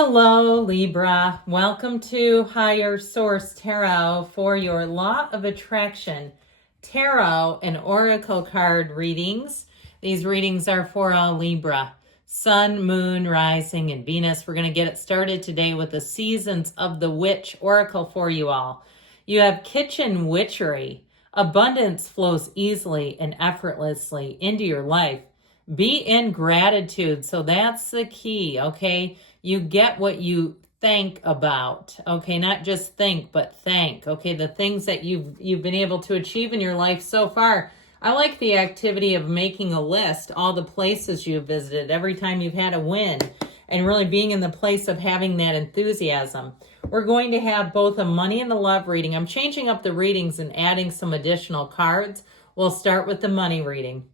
Hello, Libra. Welcome to Higher Source Tarot for your Law of Attraction Tarot and Oracle card readings. These readings are for all Libra. Sun, Moon, Rising, and Venus. We're going to get it started today with the Seasons of the Witch Oracle for you all. You have kitchen witchery. Abundance flows easily and effortlessly into your life. Be in gratitude. So that's the key, okay? You get what you think about, okay? Not just think, but thank, okay? The things that you've been able to achieve in your life so far. I like the activity of making a list, all the places you've visited, every time you've had a win, and really being in the place of having that enthusiasm. We're going to have both a money and a love reading. I'm changing up the readings and adding some additional cards. We'll start with the money reading.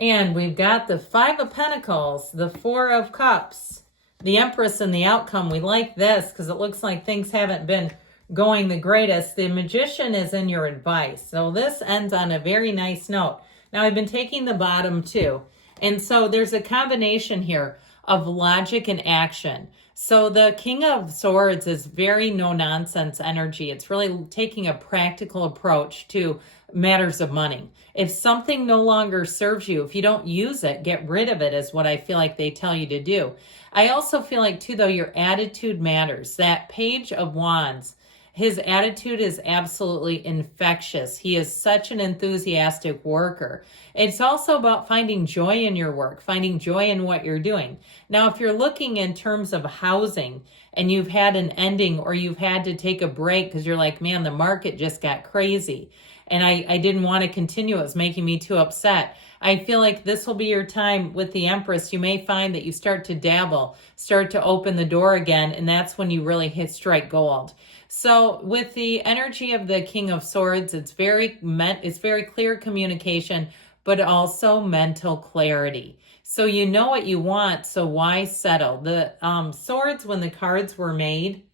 And we've got the Five of Pentacles, the Four of Cups, the Empress, and the outcome. We like this because it looks like things haven't been going the greatest. The Magician is in your advice. So this ends on a very nice note. Now, I've been taking the bottom too. And so there's a combination here of logic and action. So the King of Swords is very no-nonsense energy. It's really taking a practical approach to matters of money. If something no longer serves you, if you don't use it, get rid of it is what I feel like they tell you to do. I also feel like too, though, your attitude matters. That Page of Wands, his attitude is absolutely infectious. He is such an enthusiastic worker. It's also about finding joy in your work, finding joy in what you're doing. Now, if you're looking in terms of housing and you've had an ending or you've had to take a break because you're like, man, the market just got crazy and I didn't want to continue. It was making me too upset. I feel like this will be your time with the Empress. You may find that you start to dabble, start to open the door again, and that's when you really strike gold. So with the energy of the King of Swords, it's very clear communication, but also mental clarity. So you know what you want, so why settle? The swords, when the cards were made,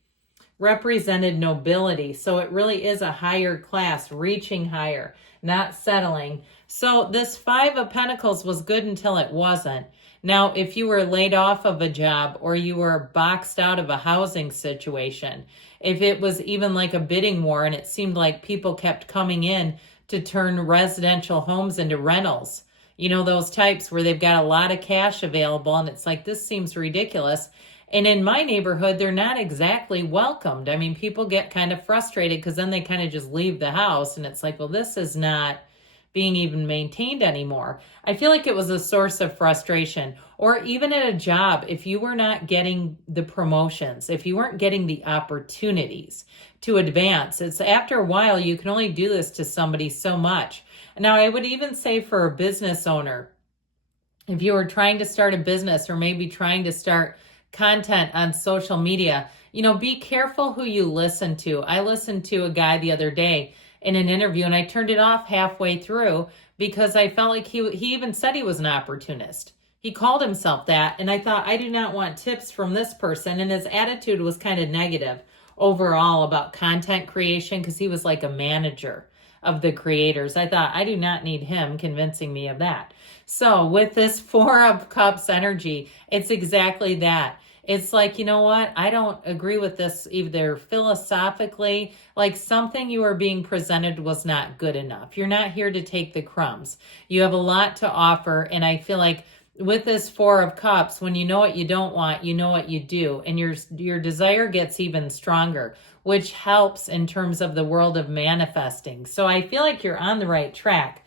represented nobility. So it really is a higher class, reaching higher, not settling. So this Five of Pentacles was good until it wasn't. Now, if you were laid off of a job or you were boxed out of a housing situation, if it was even like a bidding war and it seemed like people kept coming in to turn residential homes into rentals, you know, those types where they've got a lot of cash available and it's like, this seems ridiculous. And in my neighborhood, they're not exactly welcomed. I mean, people get kind of frustrated because then they kind of just leave the house and it's like, well, this is not being even maintained anymore. I feel like it was a source of frustration. Or even at a job, if you were not getting the promotions, if you weren't getting the opportunities to advance, it's after a while, you can only do this to somebody so much. Now, I would even say for a business owner, if you were trying to start a business or maybe trying to start content on social media, you know, be careful who you listen to. I listened to a guy the other day in an interview and I turned it off halfway through because I felt like he even said he was an opportunist. He called himself that. And I thought, I do not want tips from this person. And his attitude was kind of negative overall about content creation because he was like a manager of the creators. I thought, I do not need him convincing me of that. So with this Four of Cups energy, it's exactly that. It's like, you know what? I don't agree with this either philosophically, like something you are being presented was not good enough. You're not here to take the crumbs. You have a lot to offer. And I feel like with this Four of Cups, when you know what you don't want, you know what you do. And your desire gets even stronger, which helps in terms of the world of manifesting. So I feel like you're on the right track.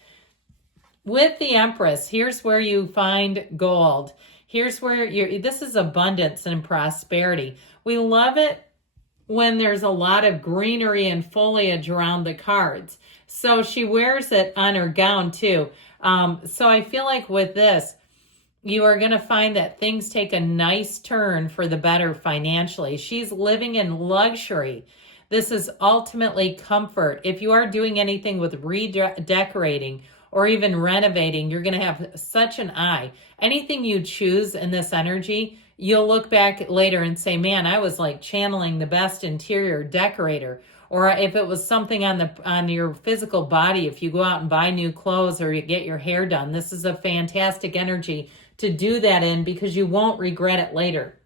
With the Empress, here's where you find gold. Here's where this is abundance and prosperity. We love it when there's a lot of greenery and foliage around the cards. So she wears it on her gown too. So I feel like with this, you are going to find that things take a nice turn for the better financially. She's living in luxury. This is ultimately comfort. If you are doing anything with redecorating or even renovating, you're going to have such an eye. Anything you choose in this energy, you'll look back later and say, man, I was like channeling the best interior decorator. Or if it was something on your physical body, if you go out and buy new clothes or you get your hair done, this is a fantastic energy to do that in, because you won't regret it later.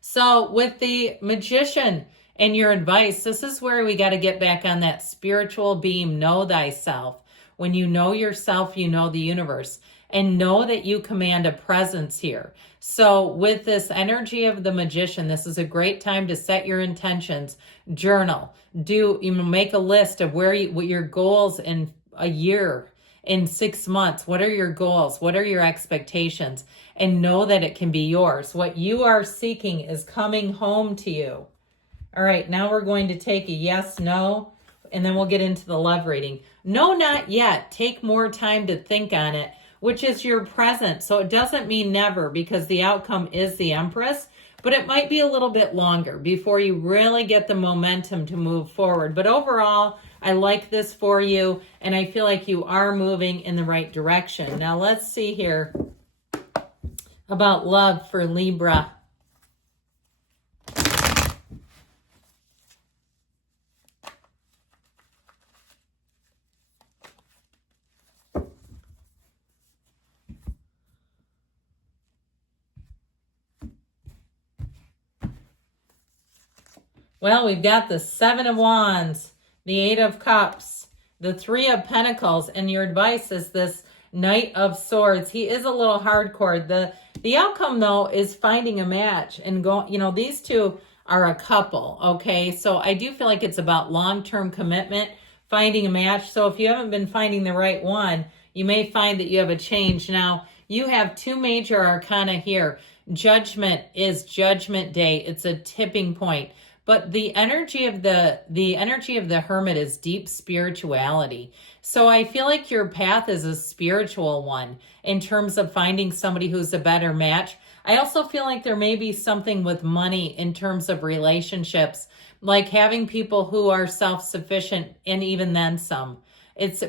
So with the Magician and your advice, this is where we got to get back on that spiritual beam. Know thyself. When you know yourself, you know the universe, and know that you command a presence here. So with this energy of the Magician, this is a great time to set your intentions, journal, make a list of what your goals in a year, in 6 months. What are your goals? What are your expectations? And know that it can be yours. What you are seeking is coming home to you. All right, now we're going to take a yes, no, and then we'll get into the love reading. No, not yet. Take more time to think on it, which is your present. So it doesn't mean never, because the outcome is the Empress, but it might be a little bit longer before you really get the momentum to move forward. But overall, I like this for you, and I feel like you are moving in the right direction. Now let's see here about love for Libra. Well, we've got the Seven of Wands, the Eight of Cups, the Three of Pentacles, and your advice is this Knight of Swords. He is a little hardcore. The outcome, though, is finding a match and these two are a couple, okay? So I do feel like it's about long-term commitment, finding a match. So if you haven't been finding the right one, you may find that you have a change. Now, you have two major arcana here. Judgment is Judgment Day. It's a tipping point. But the energy of the Hermit is deep spirituality. So I feel like your path is a spiritual one in terms of finding somebody who's a better match. I also feel like there may be something with money in terms of relationships, like having people who are self-sufficient and even then some.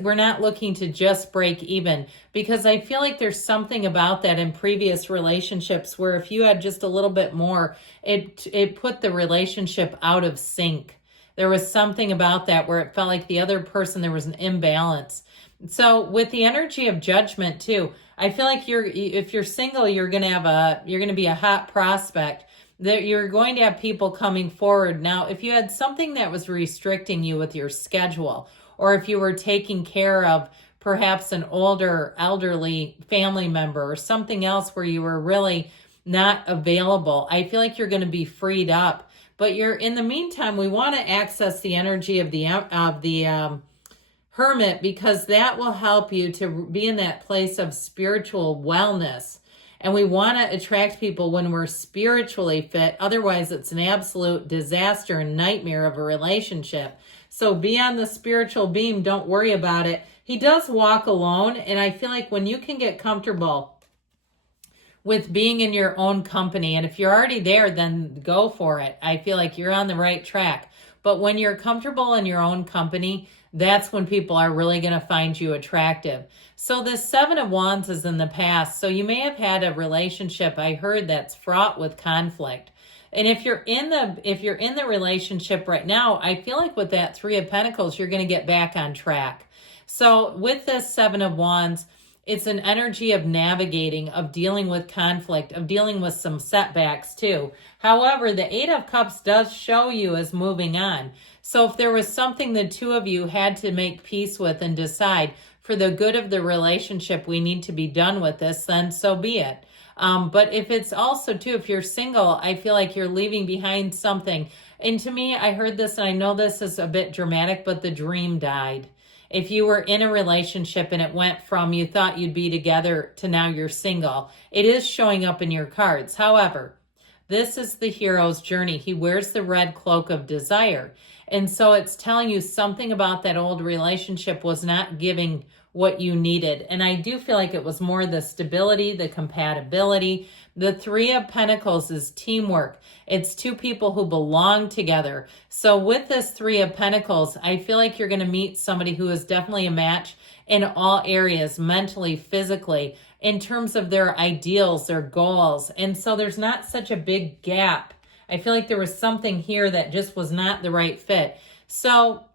We're not looking to just break even, because I feel like there's something about that in previous relationships where if you had just a little bit more, it put the relationship out of sync. There was something about that where it felt like the other person, there was an imbalance. So with the energy of Judgment too, I feel like if you're single, you're going to be a hot prospect. That you're going to have people coming forward. Now, if you had something that was restricting you with your schedule, or if you were taking care of perhaps an older, elderly family member or something else where you were really not available, I feel like you're going to be freed up. But in the meantime, we want to access the energy of the Hermit, because that will help you to be in that place of spiritual wellness. And we want to attract people when we're spiritually fit. Otherwise, it's an absolute disaster and nightmare of a relationship. So be on the spiritual beam. Don't worry about it. He does walk alone. And I feel like when you can get comfortable with being in your own company, and if you're already there, then go for it. I feel like you're on the right track. But when you're comfortable in your own company, that's when people are really going to find you attractive. So the Seven of Wands is in the past. So you may have had a relationship, I heard, that's fraught with conflict. And if you're in the relationship right now, I feel like with that Three of Pentacles, you're going to get back on track. So with this Seven of Wands, it's an energy of navigating, of dealing with conflict, of dealing with some setbacks too. However, the Eight of Cups does show you as moving on. So if there was something the two of you had to make peace with and decide for the good of the relationship, we need to be done with this, then so be it. But if it's also too, if you're single, I feel like you're leaving behind something. And to me, I heard this, and I know this is a bit dramatic, but the dream died. If you were in a relationship and it went from you thought you'd be together to now you're single, it is showing up in your cards. However, this is the hero's journey. He wears the red cloak of desire. And so it's telling you something about that old relationship was not giving what you needed. And I do feel like it was more the stability, the compatibility. The Three of Pentacles is teamwork. It's two people who belong together. So with this Three of Pentacles, I feel like you're going to meet somebody who is definitely a match. in all areas, mentally, physically, in terms of their ideals, their goals. And so there's not such a big gap. I feel like there was something here that just was not the right fit. So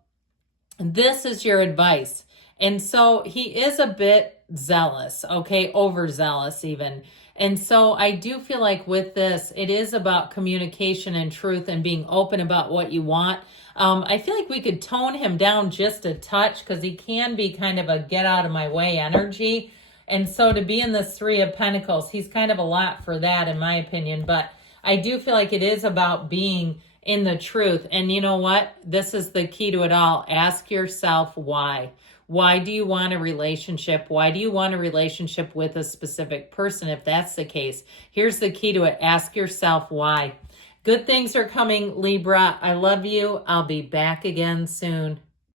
this is your advice. And so he is a bit zealous, okay, overzealous even. And so I do feel like with this, it is about communication and truth and being open about what you want. I feel like we could tone him down just a touch because he can be kind of a get out of my way energy. And so to be in this Three of Pentacles, he's kind of a lot for that, in my opinion. But I do feel like it is about being in the truth. And you know what? This is the key to it all. Ask yourself why. Why do you want a relationship? Why do you want a relationship with a specific person? If that's the case, here's the key to it. Ask yourself why. Good things are coming, Libra. I love you. I'll be back again soon.